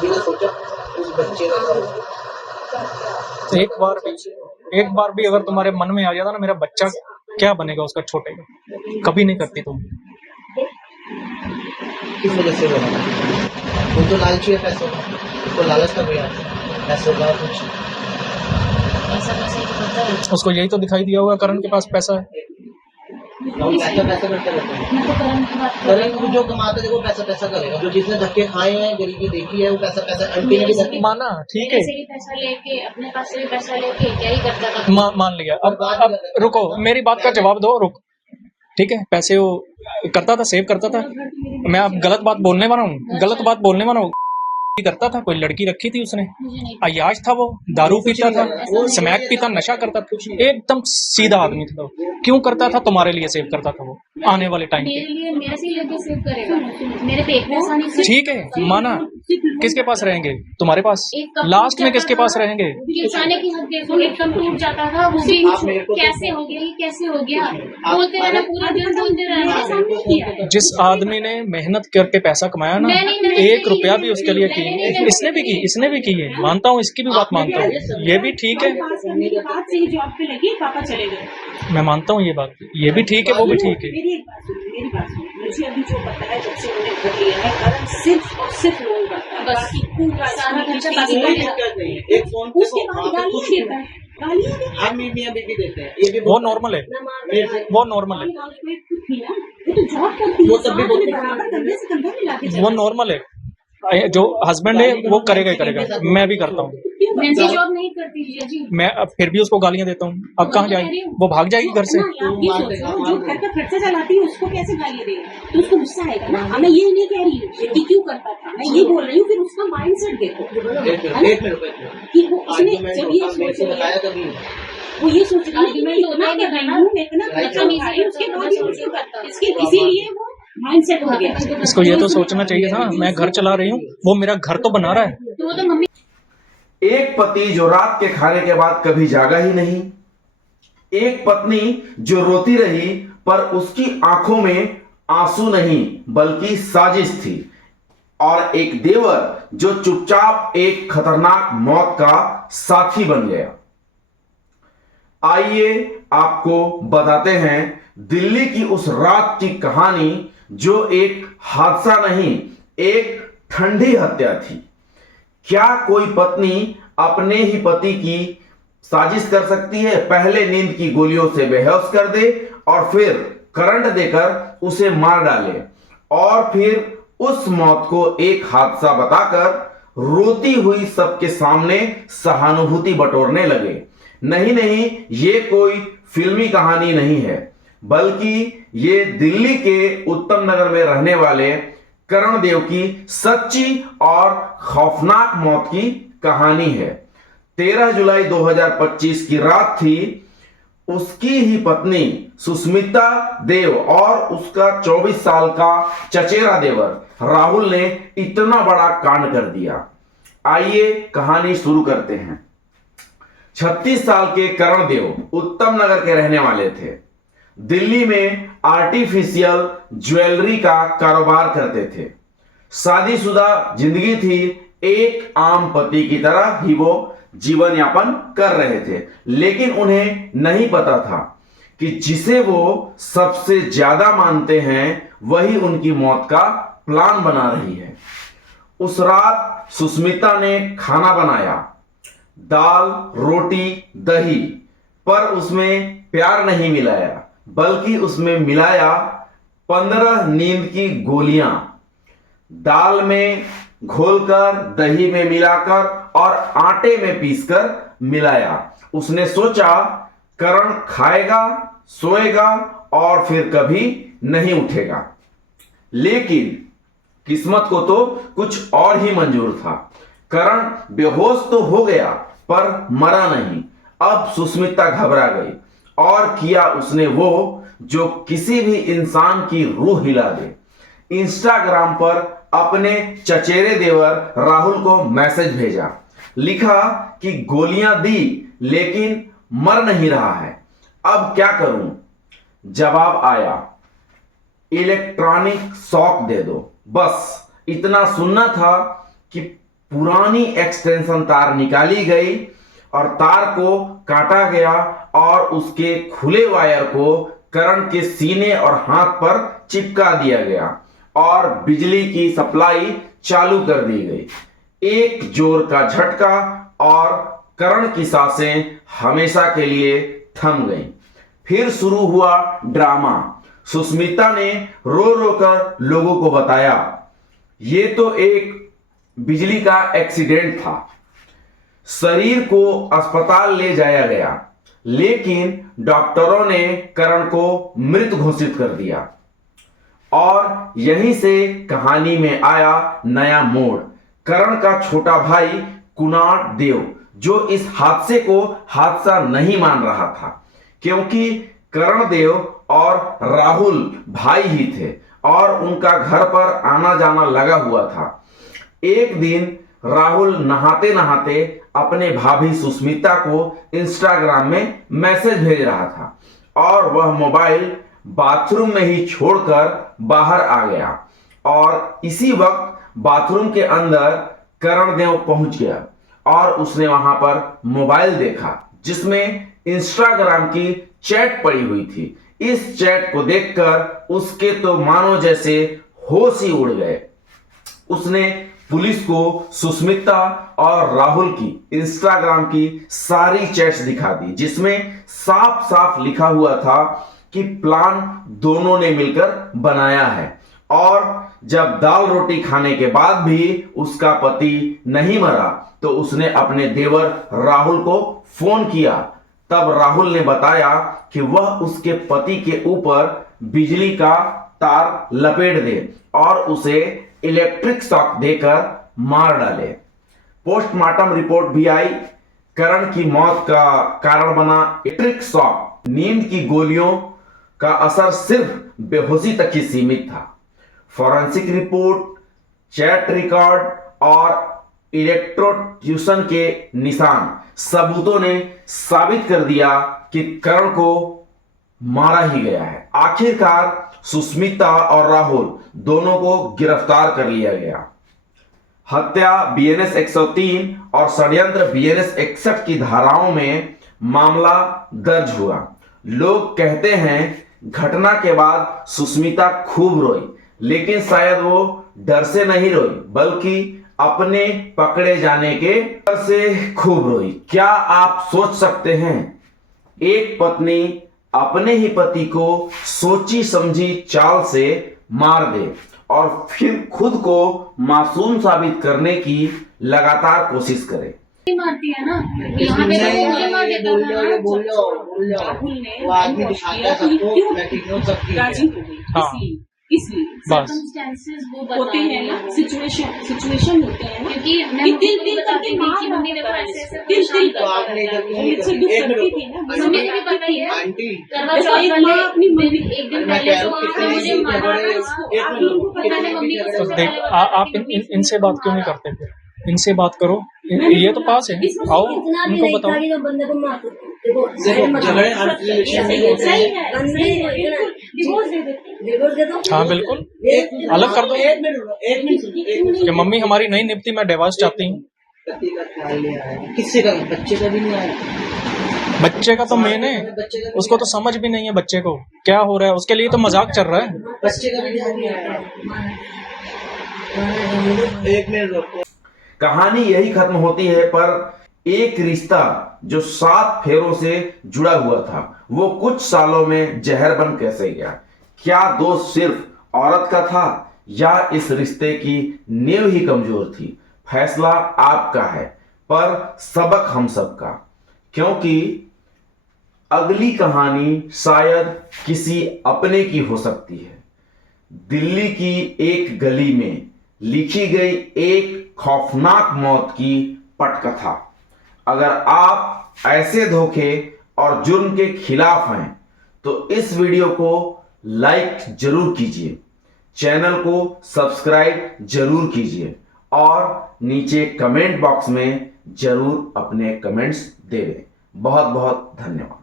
कभी नहीं सोचा उस बच्चे का। एक बार भी अगर तुम्हारे मन में आ जाता ना मेरा बच्चा क्या बनेगा उसका छोटे का, कभी नहीं करती तुम। किस वजह से बना? वो तो लालची है पैसों का, उसको लालच का गया पैसों का कुछ। उसको यही तो दिखाई दिया होगा करण के पास पैसा है। हम पैसा पैसा करते रहते हैं। करण जो कमाता है वो पैसा पैसा करेगा, जो जिसने धक्के खाए हैं गरीबी देखी है वो पैसा पैसा एमपी ने भी धक्के माना, ठीक है, पैसा लेके अपने पास से भी पैसा लेके क्या ही करता था। मान लिया। अब रुको, मेरी बात का जवाब दो, रुक। ठीक है, पैसे वो करता था, सेव करता था। मैं अब गलत बात बोलने वाला हूँ। करता था, कोई लड़की रखी थी उसने, अयाश था वो, दारू पीता था, स्मैक पीता, नशा करता था, एकदम सीधा आदमी था। क्यों करता था? तुम्हारे लिए सेव करता था वो, आने वाले टाइम पे। मेरे से लेके सेव करेगा, मेरे पे पैसा नहीं। ठीक है, माना। किसके पास रहेंगे? तुम्हारे पास। लास्ट में किसके पास रहेंगे? किसाने की हक देखो, एक कम टूट जाता था वो भी कैसे हो गया, कैसे हो गया, बोलते रहना, पूरा दिन बोलते रहना। जिस आदमी ने मेहनत करके पैसा कमाया ना, 1 रुपया भी उसके लिए की, इसने भी की है, मानता हूँ, इसकी भी बात मानता हूँ, ये भी ठीक है। बात से ही जॉब पे लगी, पापा चले गए। मैं मानता हूँ ये बात, ये भी ठीक है, वो भी ठीक है। मेरी एक बात सुनो, मुझे अभी जो पता है जब से उन्हें घर लिया है करण सिर्फ और सिर्फ लोन करता है, बाकी पूरा सारा खर्चा एक फोन पे उसके बाद गालियाँ देता है, गालियाँ देता है। हम मियाँ बीवी देते हैं, ये भी वो नॉर्मल है, वो नॉर्मल है, वो तो जॉब करती है, वो तब भी बोलती है। बराबर कंधे से कंधा मिला के वो नॉर्मल है। जो हस्बैंड है वो करेगा ही करेगा, मैं भी करता हूँ। वैसे जॉब नहीं करती जी। मैं अब फिर भी उसको गालियाँ देता हूँ। अब कहाँ जाएगी वो? भाग जाएगी घर से। आप ये सोचो, जो घर का खर्चा चलाती है उसको कैसे गालियाँ देगा, तो उसको गुस्सा आएगा ना। मैं ये नहीं कह रही हूँ कि क्यों करता था, मैं ये बोल रही हूँ, फिर उसका माइंड सेट देखो कि वो उसने जब ये सोच बताया कभी वो ये सोच रही है कि मैं इतना कर रही हूँ, मैं इतना खर्चा नहीं कर रही हूँ, उसके बाद ये मुझे करता है, इसीलिए वो माइंड सेट हो गया। इसको ये तो सोचना चाहिए था, मैं घर चला रही हूँ, वो मेरा घर तो बना रहा है। तो वो तो मम्मी। एक पति जो रात के खाने के बाद कभी जागा ही नहीं, एक पत्नी जो रोती रही पर उसकी आंखों में आंसू नहीं बल्कि साजिश थी, और एक देवर जो चुपचाप एक खतरनाक मौत का साथी बन गया। आइए आपको बताते हैं दिल्ली की उस रात की कहानी जो एक हादसा नहीं, एक ठंडी हत्या थी। क्या कोई पत्नी अपने ही पति की साजिश कर सकती है? पहले नींद की गोलियों से बेहोश कर दे और फिर करंट देकर उसे मार डाले और फिर उस मौत को एक हादसा बताकर रोती हुई सबके सामने सहानुभूति बटोरने लगे। नहीं, ये कोई फिल्मी कहानी नहीं है, बल्कि ये दिल्ली के उत्तम नगर में रहने वाले करण देव की सच्ची और खौफनाक मौत की कहानी है। 13 जुलाई 2025 की रात थी। उसकी ही पत्नी सुष्मिता देव और उसका 24 साल का चचेरा देवर राहुल ने इतना बड़ा कांड कर दिया। आइए कहानी शुरू करते हैं। 36 साल के करण देव उत्तम नगर के रहने वाले थे। दिल्ली में आर्टिफिशियल ज्वेलरी का कारोबार करते थे। शादीशुदा जिंदगी थी, एक आम पति की तरह ही वो जीवन यापन कर रहे थे, लेकिन उन्हें नहीं पता था कि जिसे वो सबसे ज्यादा मानते हैं वही उनकी मौत का प्लान बना रही है। उस रात सुष्मिता ने खाना बनाया, दाल, रोटी, दही, पर उसमें प्यार नहीं मिलाया, बल्कि उसमें मिलाया 15 नींद की गोलियां। दाल में घोलकर, दही में मिलाकर और आटे में पीसकर मिलाया। उसने सोचा करण खाएगा, सोएगा और फिर कभी नहीं उठेगा। लेकिन किस्मत को तो कुछ और ही मंजूर था। करण बेहोश तो हो गया पर मरा नहीं। अब सुष्मिता घबरा गई और किया उसने वो जो किसी भी इंसान की रूह हिला दे। इंस्टाग्राम पर अपने चचेरे देवर राहुल को मैसेज भेजा। लिखा कि गोलियां दी लेकिन मर नहीं रहा है, अब क्या करूं? जवाब आया, इलेक्ट्रॉनिक शॉक दे दो। बस इतना सुनना था कि पुरानी एक्सटेंशन तार निकाली गई और तार को काटा गया और उसके खुले वायर को करण के सीने और हाथ पर चिपका दिया गया और बिजली की सप्लाई चालू कर दी गई। एक जोर का झटका और करण की सांसें हमेशा के लिए थम गईं। फिर शुरू हुआ ड्रामा। सुष्मिता ने रो रो कर लोगों को बताया, ये तो एक बिजली का एक्सीडेंट था। शरीर को अस्पताल ले जाया गया, लेकिन डॉक्टरों ने करण को मृत घोषित कर दिया। और यहीं से कहानी में आया नया मोड़। करण का छोटा भाई कुणाल देव, जो इस हादसे को हादसा नहीं मान रहा था, क्योंकि करण देव और राहुल भाई ही थे और उनका घर पर आना जाना लगा हुआ था। एक दिन राहुल नहाते नहाते अपने भाभी सुष्मिता को इंस्टाग्राम में मैसेज भेज रहा था और वह मोबाइल बाथरूम में ही छोड़कर बाहर आ गया और इसी वक्त बाथरूम के अंदर करण देव पहुंच गया और उसने वहां पर मोबाइल देखा जिसमें इंस्टाग्राम की चैट पड़ी हुई थी। इस चैट को देखकर उसके तो मानो जैसे होश ही उड़ गए। उसने पुलिस को सुष्मिता और राहुल की इंस्टाग्राम की सारी चैट्स दिखा दी, जिसमें साफ साफ लिखा हुआ था कि प्लान दोनों ने मिलकर बनाया है और जब दाल रोटी खाने के बाद भी उसका पति नहीं मरा तो उसने अपने देवर राहुल को फोन किया। तब राहुल ने बताया कि वह उसके पति के ऊपर बिजली का तार लपेट दे और उसे इलेक्ट्रिक शॉक देकर मार डाले। पोस्टमार्टम रिपोर्ट भी आई। करण की मौत का कारण बना इलेक्ट्रिक शॉक। नींद की गोलियों का असर सिर्फ बेहोशी तक ही सीमित था। फॉरेंसिक रिपोर्ट, चैट रिकॉर्ड और इलेक्ट्रोट्यूशन के निशान सबूतों ने साबित कर दिया कि करण को मारा ही गया है। आखिरकार सुष्मिता और राहुल दोनों को गिरफ्तार कर लिया गया। हत्या बीएनएस 103 और षड्यंत्र बीएनएस 61 की धाराओं में मामला दर्ज हुआ। लोग कहते हैं घटना के बाद सुष्मिता खूब रोई, लेकिन शायद वो डर से नहीं रोई बल्कि अपने पकड़े जाने के डर से खूब रोई। क्या आप सोच सकते हैं, एक पत्नी अपने ही पति को सोची समझी चाल से मार दे और फिर खुद को मासूम साबित करने की लगातार कोशिश करे। मारती है ना, यहाँ पे तो मुझे मार देता था। बोल लो राहुल ने वो आदमी दिखाता है सबको, मैं ठीक हूँ सबकी। राजी हो गई इसलिए बस Circumstances वो होते हैं ना, सिचुएशन होते हैं ना, क्योंकि मैं कि मम्मी दिल को बताती करके थी कि मम्मी देखो मार ऐसे ऐसे दिल तो आपने इधर क्यों नहीं मुझसे करी? दुख एक करती मिनट, थी ना, मम्मी को भी पता ही है। आंटी करवा जैसे चौथ एक वाले माँ अपनी मम्मी एक दिन मैं पहले कह जो रहा हूँ आपने मुझे कितने मारा बड़े- था, एक आप मिनट, लोगों को मैंने मम्मी को तो सबसे देख पहले आप बताया कि इनसे बात क्यों नहीं करते? फिर इनसे बात करो, ये तो पास है, आओ उनको बताओ। जो बंदे को मार देखो देखो झगड़े हर सही है, डिवोर्स दे दो। हाँ बिल्कुल, अलग कर दो। एक मिनट कि मम्मी हमारी नहीं निपटी, मैं डिवोर्स चाहती हूँ। पति का ख्याल नहीं आया, किससे का? बच्चे का भी नहीं आया। बच्चे का तो मेन है, उसको तो समझ भी नहीं है बच्चे को क्या हो रहा है, उसके लिए तो मजाक चल रहा है। बच्चे का भी ध्यान नहीं आया। एक मिनट रुको। कहानी यही खत्म होती है, पर एक रिश्ता जो 7 फेरों से जुड़ा हुआ था वो कुछ सालों में जहर बन कैसे गया? क्या दोष सिर्फ औरत का था या इस रिश्ते की नींव ही कमजोर थी? फैसला आपका है, पर सबक हम सबका, क्योंकि अगली कहानी शायद किसी अपने की हो सकती है। दिल्ली की एक गली में लिखी गई एक खौफनाक मौत की पटकथा। अगर आप ऐसे धोखे और जुर्म के खिलाफ हैं तो इस वीडियो को लाइक जरूर कीजिए, चैनल को सब्सक्राइब जरूर कीजिए और नीचे कमेंट बॉक्स में जरूर अपने कमेंट्स दें। बहुत बहुत धन्यवाद।